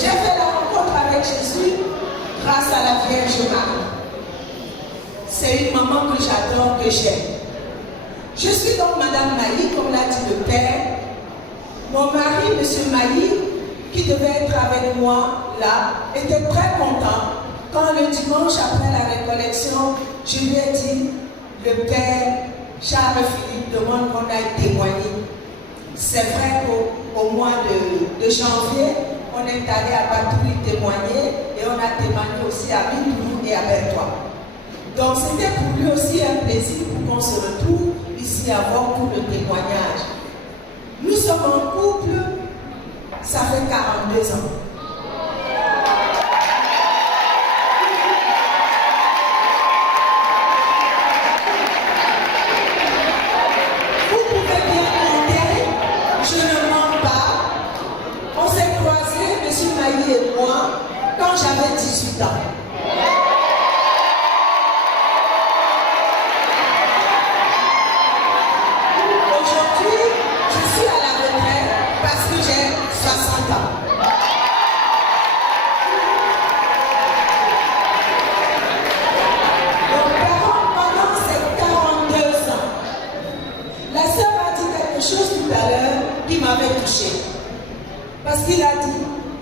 j'ai fait la rencontre avec Jésus grâce à la Vierge Marie. C'est une maman que j'adore, que j'aime. Je suis donc Madame Maï, comme l'a dit le Père. Mon mari, Monsieur Maï, qui devait être avec moi là, était très content quand le dimanche après la récollection, je lui ai dit, le Père Charles-Philippe demande qu'on aille témoigner. C'est vrai qu'au mois de janvier, on est allé à Batouli témoigner et on a témoigné aussi à Mindoulou et à Bertois. Donc c'était pour lui aussi un plaisir pour qu'on se retrouve ici avant pour le témoignage. Nous sommes en couple, ça fait 42 ans. Vous pouvez bien compter, je ne mens pas. On s'est croisés, M. Maï et moi, quand j'avais 18 ans. Parce qu'il a dit,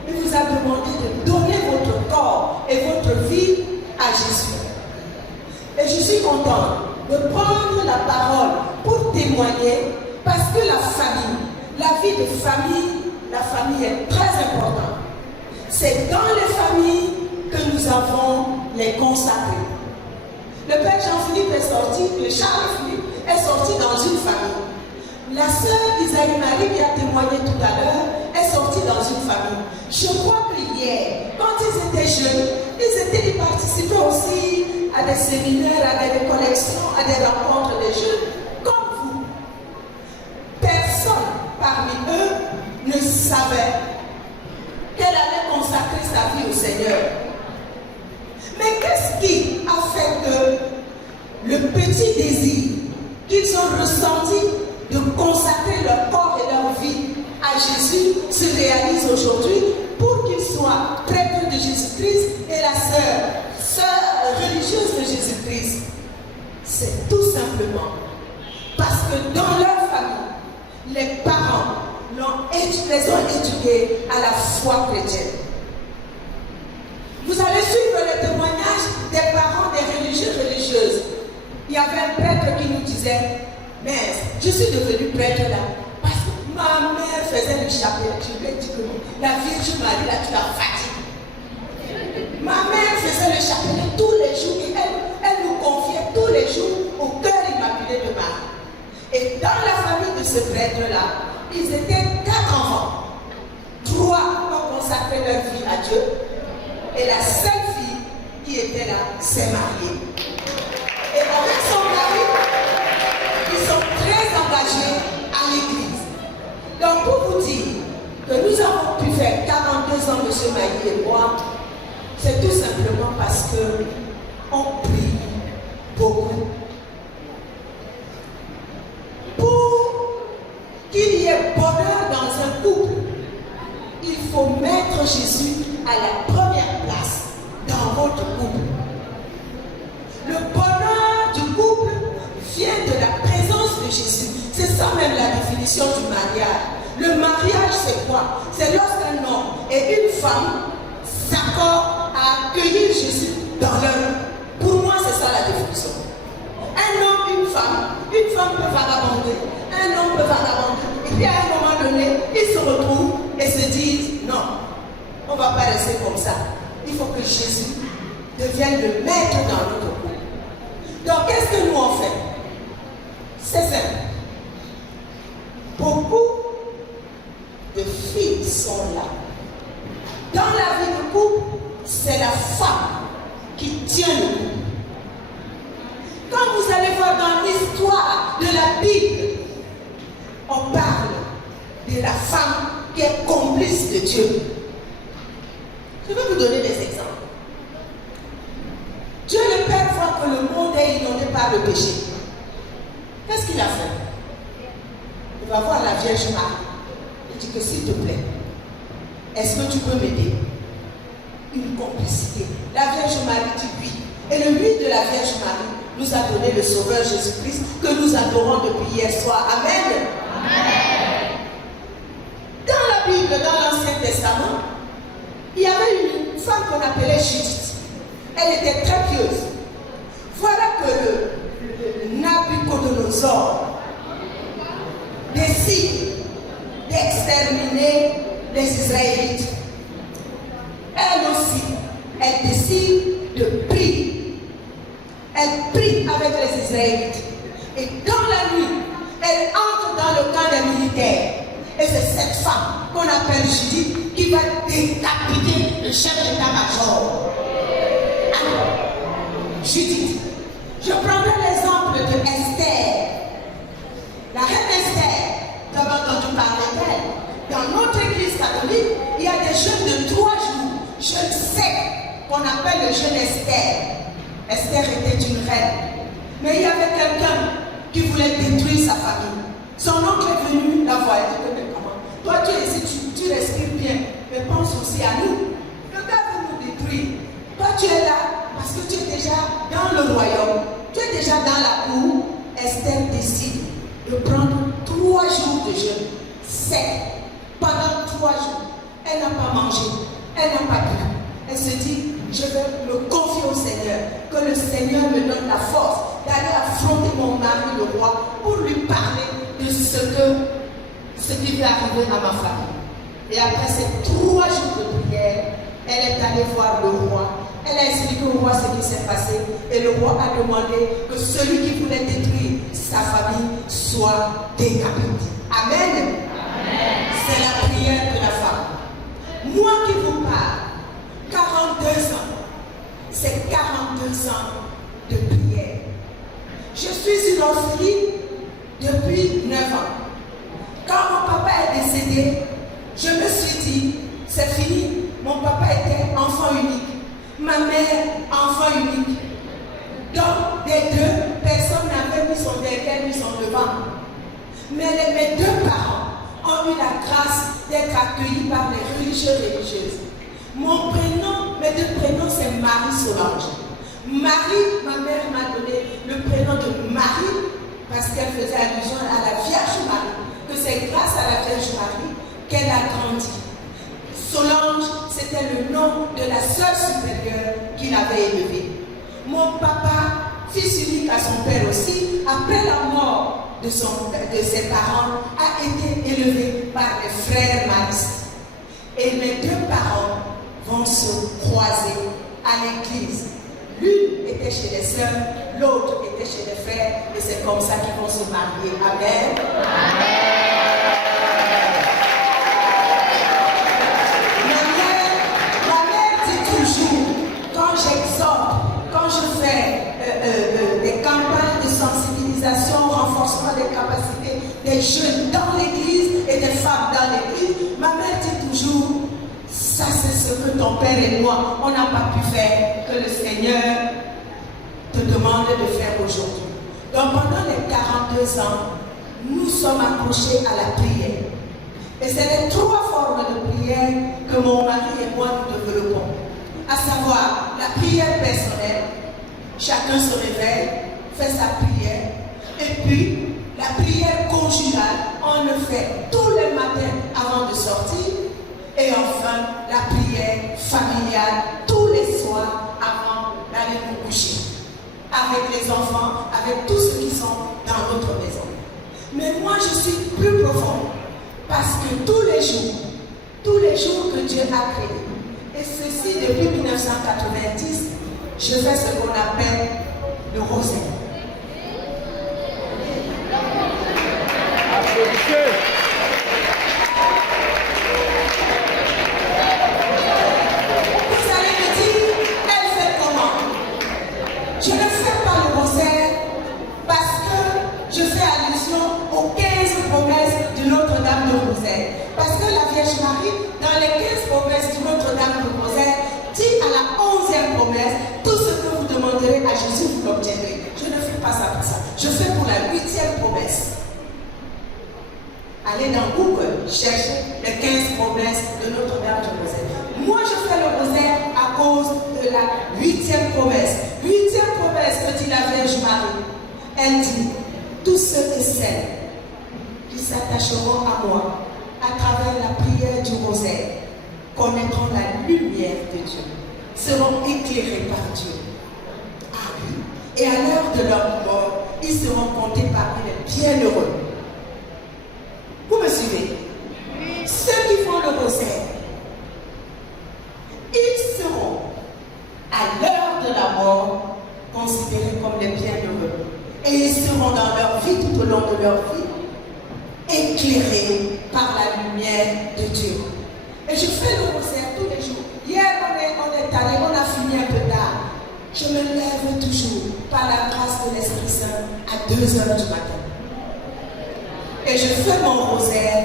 il vous a demandé de donner votre corps et votre vie à Jésus. Et je suis contente de prendre la parole pour témoigner parce que la famille, la vie de famille, la famille est très importante. C'est dans les familles que nous avons les consacrés. Le Père Jean-Philippe est sorti, le Charles-Philippe est sorti dans une famille. La sœur Isaïe Marie qui a témoigné tout à l'heure est sortie dans une famille. Je crois que hier, quand ils étaient jeunes, ils participaient aussi à des séminaires, à des récollections, à des rencontres des jeunes, comme vous. Personne parmi eux ne savait qu'elle allait consacrer sa vie au Seigneur. Mais qu'est-ce qui a fait que le petit désir qu'ils ont ressenti de consacrer leur corps et leur vie à Jésus se réalise aujourd'hui pour qu'ils soient prêtres de Jésus-Christ et la sœur religieuse de Jésus-Christ? C'est tout simplement parce que dans leur famille, les parents les ont éduqués à la foi chrétienne. Vous allez suivre le témoignage des parents des religieuses. Il y avait un prêtre qui nous disait, mais je suis devenue prêtre là parce que ma mère faisait le chapelet. Je lui ai dit que la Vierge Marie là, tu la fatigues. Ma mère faisait le chapelet tous les jours et elle nous confiait tous les jours au cœur immaculé de Marie. Et dans la famille de ce prêtre là, ils étaient 4 enfants. 3 ont consacré leur vie à Dieu et la seule fille qui était là s'est mariée. Et avec son mari, ils sont très engagés à l'église. Donc pour vous dire que nous avons pu faire 42 ans, M. Maï et moi, c'est tout simplement parce qu'on prie beaucoup. Pour qu'il y ait bonheur dans un couple, il faut mettre Jésus à la première place dans votre couple. Le bonheur du couple vient de la présence de Jésus. C'est ça même la définition du mariage. Le mariage, c'est quoi? C'est lorsqu'un homme et une femme s'accordent à accueillir Jésus dans leur vie. Pour moi, c'est ça la définition. Un homme, une femme peut vagabonder. Un homme peut vagabonder. Et puis à un moment donné, ils se retrouvent et se disent, non, on ne va pas rester comme ça. Il faut que Jésus devienne le maître dans notre couple. Donc, qu'est-ce que nous on fait? C'est simple. Beaucoup de filles sont là. Dans la vie du couple, c'est la femme qui tient le couple. Quand vous allez voir dans l'histoire de la Bible, on parle de la femme qui est complice de Dieu. Je vais vous donner des exemples. Dieu le Père voit que le monde est inondé par le péché. Qu'est-ce qu'il a fait? Il va voir la Vierge Marie. Il dit que s'il te plaît, est-ce que tu peux m'aider? Une complicité. La Vierge Marie dit oui. Et le oui de la Vierge Marie nous a donné le Sauveur Jésus-Christ que nous adorons depuis hier soir. Amen. Amen. Dans la Bible, dans l'Ancien Testament, il y avait une femme qu'on appelait Judith. Elle était très pieuse. Voilà que le Nabucodonosor décide d'exterminer les Israélites. Elle aussi, elle décide de prier. Elle prie avec les Israélites. Et dans la nuit, elle entre dans le camp des militaires. Et c'est cette femme qu'on appelle Judith qui va décapiter le chef d'état-major. Alors, Judith, je prendrai l'exemple de Esther. La reine Esther, tu as entendu parler d'elle. Dans notre église catholique, il y a des jeûnes de 3 jours, jeûne sec, qu'on appelle le jeûne Esther. Esther était une reine. Mais il y avait quelqu'un qui voulait détruire sa famille. Son oncle est venu la voir et dit, mais comment? Toi tu es ici, tu respires bien, mais pense aussi à nous. Le gars veut nous détruire. Toi tu es là parce que tu es déjà dans le royaume. Tu es déjà dans la cour. Esther décide de prendre 3 jours de jeûne sec. Pendant 3 jours, elle n'a pas mangé, elle n'a pas bu. Elle se dit, je vais me confier au Seigneur, que le Seigneur me donne la force d'aller affronter mon mari, le roi, pour lui parler de ce qui va arriver à ma famille. Et après ces 3 jours de prière, elle est allée voir le roi. Elle a expliqué au roi ce qui s'est passé. Et le roi a demandé que celui qui voulait détruire sa famille soit décapité. Amen. Amen. C'est la prière de la femme. Moi qui vous parle, 42 ans, c'est 42 ans de prière. Je suis une orpheline depuis 9 ans. Quand mon papa est décédé, je me suis dit, c'est fini. Mon papa était enfant unique. Ma mère, enfant unique. Donc, les deux, personne n'avait mis son derrière ni son devant. Mais mes 2 parents ont eu la grâce d'être accueillis par les religieux et religieuses. Mon prénom, mes 2 prénoms, c'est Marie-Solange. Marie, ma mère m'a donné le prénom de Marie parce qu'elle faisait allusion à la Vierge Marie, que c'est grâce à la Vierge Marie qu'elle a grandi. Solange, c'était le nom de la sœur supérieure qu'il avait élevée. Mon papa, fils unique à son père aussi, après la mort de ses parents, a été élevé par les frères maristes. Et mes 2 parents vont se croiser à l'église. L'une était chez les sœurs, l'autre était chez les frères, et c'est comme ça qu'ils vont se marier. Amen. Amen. Ma mère dit toujours, quand j'exhorte, quand je fais des campagnes de sensibilisation, renforcement des capacités des jeunes dans l'église et des femmes dans l'église, ma mère dit toujours, ça c'est ce que ton père et moi, on n'a pas pu faire, que le Seigneur te demande de faire aujourd'hui. Donc pendant les 42 ans, nous sommes accrochés à la prière. Et c'est les 3 formes de prière que mon mari et moi nous développons. À savoir la prière personnelle, chacun se réveille, fait sa prière. Et puis la prière conjugale, on le fait tous les matins avant de sortir. Et enfin, la prière familiale tous les soirs avant d'aller nous coucher. Avec les enfants, avec tous ceux qui sont dans notre maison. Mais moi, je suis plus profond. Parce que tous les jours que Dieu a créé, et ceci depuis 1990, je fais ce qu'on appelle le rosaire. Je ne fais pas le rosaire parce que je fais allusion aux 15 promesses de Notre-Dame de Rosaire. Parce que la Vierge Marie, dans les 15 promesses de Notre-Dame de Rosaire, dit à la 11e promesse, tout ce que vous demanderez à Jésus, vous l'obtiendrez. Je ne fais pas ça pour ça. Je fais pour la 8e promesse. Allez dans Google, cherchez les 15 promesses de Notre-Dame du rosaire. Moi, je fais le rosaire à cause de la 8e promesse. 8e promesse que dit la Vierge Marie. Elle dit, tous ceux et celles qui s'attacheront à moi à travers la prière du rosaire connaîtront la lumière de Dieu, seront éclairés par Dieu. Ah oui. Et à l'heure de leur mort, ils seront comptés parmi les bienheureux. Vous me suivez? Ceux qui font le rosaire, ils seront, à l'heure de la mort, considérés comme les bienheureux. Et ils seront dans leur vie, tout au long de leur vie, éclairés par la lumière de Dieu. Et je fais le rosaire tous les jours. Hier, on est allé, on a fini un peu tard. Je me lève toujours, par la grâce de l'Esprit Saint, à 2h du matin. Et je fais mon rosaire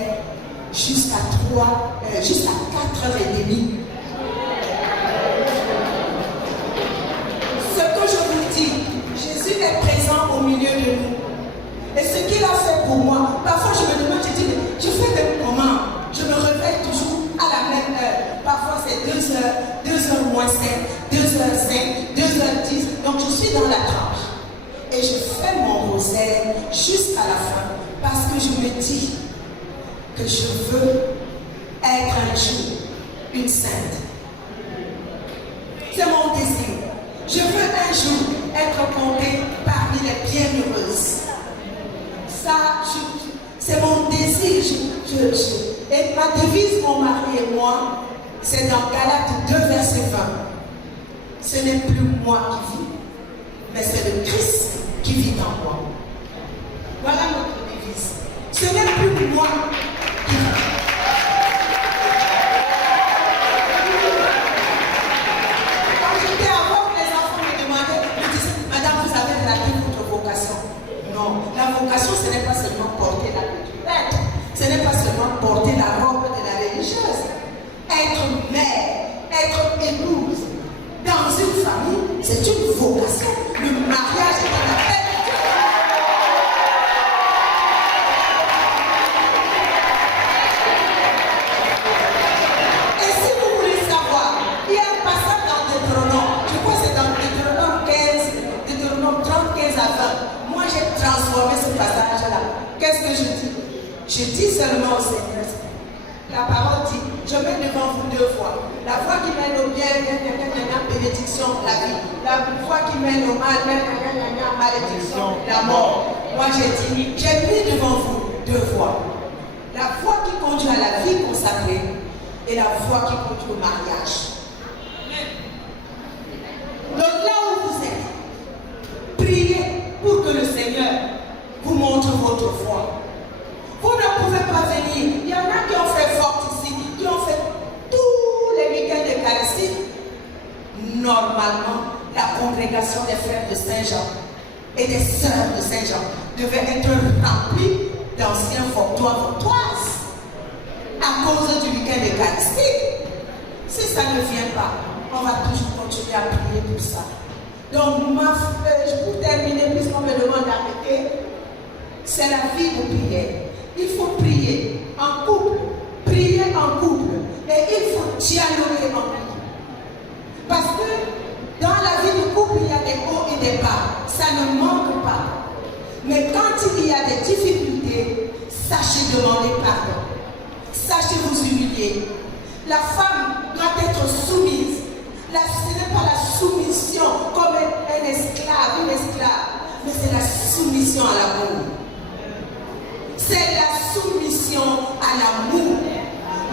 jusqu'à 4h30. Ce que je vous dis, Jésus est présent au milieu de nous. Et ce qu'il a fait pour moi, parfois je me demande, je dis, mais je fais de comment? Je me réveille toujours à la même heure. Parfois c'est 2h, 2h moins 5, 2h05, 2h10. Donc je suis dans la tranche. Et je fais mon rosaire jusqu'à la fin. Parce que je me dis que je veux être un jour une sainte. C'est mon désir. Je veux un jour être comptée parmi les bienheureuses. Ça, c'est mon désir. Et ma devise, mon mari et moi, c'est dans Galates 2, verset 20. Ce n'est plus moi qui vis, mais c'est le Christ qui vit en moi. Voilà notre devise. Ce n'est plus moi qui vis. Quand j'étais avant, les enfants me demandaient, me disaient, Madame, vous avez raté votre vocation. Non, la vocation, ce n'est pas seulement porter la culture. Ce n'est pas seulement porter la robe de la religieuse. Être mère, être épouse dans une famille, c'est une vocation. Le mariage est un appel de Dieu. Et si vous voulez savoir, il y a un passage dans Deutéronome, je crois que c'est dans Deutéronome 30, 15 à 20. Moi, j'ai transformé ce passage-là. Qu'est-ce que je dis? Je dis seulement au Seigneur, la parole dit, je mets devant vous 2 voies. La voie qui mène au bien, bénédiction, la vie. La voie qui mène au mal, malédiction, la mort. Moi j'ai dit, j'ai mis devant vous 2 voies. La voie qui conduit à la vie consacrée et la voie qui conduit au mariage. Donc là où vous êtes, priez pour que le Seigneur vous montre votre voie. Vous ne pouvez pas venir. Il y en a qui ont fait fort ici, qui ont fait tous les week-ends d'Eucharistie. Normalement, la congrégation des frères de Saint-Jean et des sœurs de Saint-Jean devait être remplie d'anciens fortoises à cause du week-end d'Eucharistie. Si ça ne vient pas, on va toujours continuer à prier pour ça. Donc, pour terminer, puisqu'on me demande d'arrêter, c'est la vie de prière. Il faut prier en couple, et il faut dialoguer en couple. Parce que dans la vie du couple, il y a des hauts et des bas, ça ne manque pas. Mais quand il y a des difficultés, sachez demander pardon, sachez vous humilier. La femme doit être soumise. Ce n'est pas la soumission comme un esclave, mais c'est la soumission à l'amour. C'est la soumission à l'amour.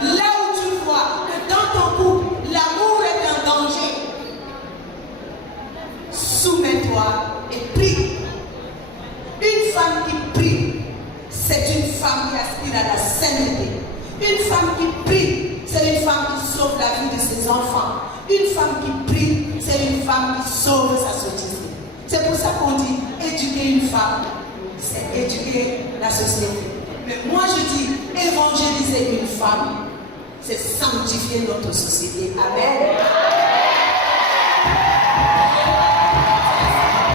Là où tu vois que dans ton couple, l'amour est un danger, soumets-toi et prie. Une femme qui prie, c'est une femme qui aspire à la sainteté. Une femme qui prie, c'est une femme qui sauve la vie de ses enfants. Une femme qui prie, c'est une femme qui sauve sa société. C'est pour ça qu'on dit éduquer une femme, c'est éduquer la société. Mais moi je dis évangéliser une femme, c'est sanctifier notre société. Amen.